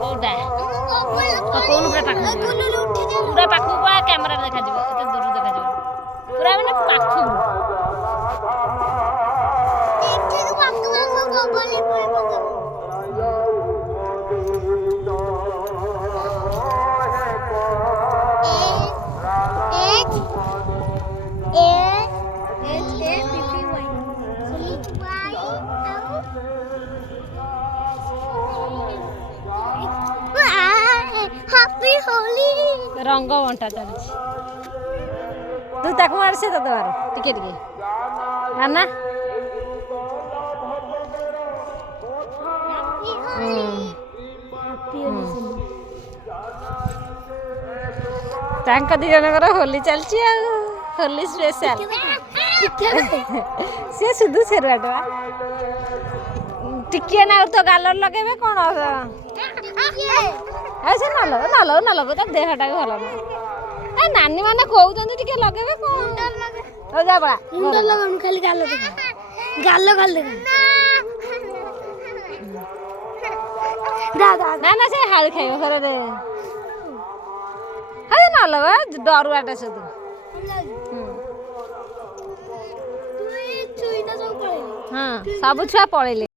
କୋଉଟା କହୁନୁ ପୁରା ପାଖକୁ ପୁରା ପାଖକୁ ପଳା କ୍ୟାମେରାରେ ଦେଖାଯିବ ଏତେ ଦୂରରୁ ଦେଖାଯିବ ପୁରା ମାନେ ପାଖକୁ रंग बंटा चलती तू ताकू मार से तो दबार टिके टिके ना तांका दी जनकर होली चलची आ होली स्पेशल से सुधु सेरवाटा टिके ना तो गालर लगेबे कोन ऐसे ना लगो तो देहटा भी भल ना नानी मैंने कहते टिके लगे कौन जा बड़ा मुंडर लगा खाली गाल देखा गाल खाली देखा ना ना से हाल खाइब घर रे अरे ना लगा डरुआटा से तू हाँ सब छुआ पड़े